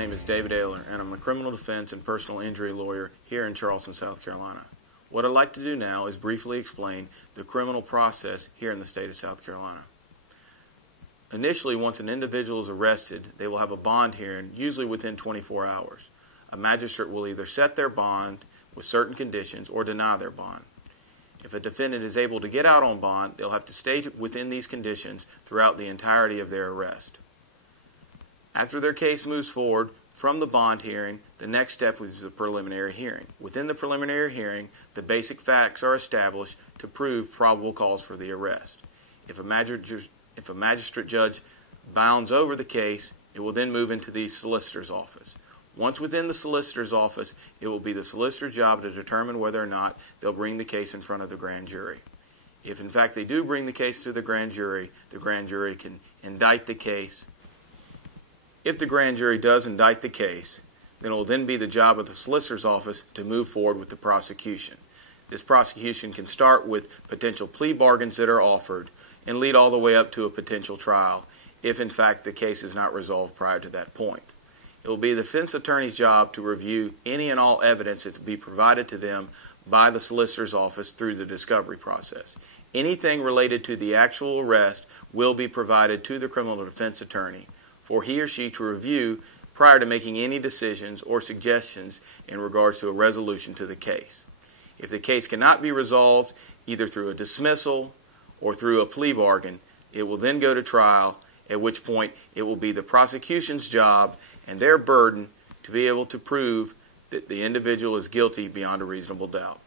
name is David Aylor, and I'm a criminal defense and personal injury lawyer here in Charleston, South Carolina. What I'd like to do now is briefly explain the criminal process here in the state of South Carolina. Initially, once an individual is arrested, they will have a bond hearing, usually within 24 hours. A magistrate will either set their bond with certain conditions or deny their bond. If a defendant is able to get out on bond, they'll have to stay within these conditions throughout the entirety of their arrest. After their case moves forward from the bond hearing, the next step is the preliminary hearing. Within the preliminary hearing, the basic facts are established to prove probable cause for the arrest. If a magistrate judge bounds over the case, it will then move into the solicitor's office. Once within the solicitor's office, it will be the solicitor's job to determine whether or not they'll bring the case in front of the grand jury. If in fact they do bring the case to the grand jury can indict the case. If the grand jury does indict the case, then it will then be the job of the solicitor's office to move forward with the prosecution. This prosecution can start with potential plea bargains that are offered and lead all the way up to a potential trial if in fact the case is not resolved prior to that point. It will be the defense attorney's job to review any and all evidence that will be provided to them by the solicitor's office through the discovery process. Anything related to the actual arrest will be provided to the criminal defense attorney for he or she to review prior to making any decisions or suggestions in regards to a resolution to the case. If the case cannot be resolved either through a dismissal or through a plea bargain, it will then go to trial, at which point it will be the prosecution's job and their burden to be able to prove that the individual is guilty beyond a reasonable doubt.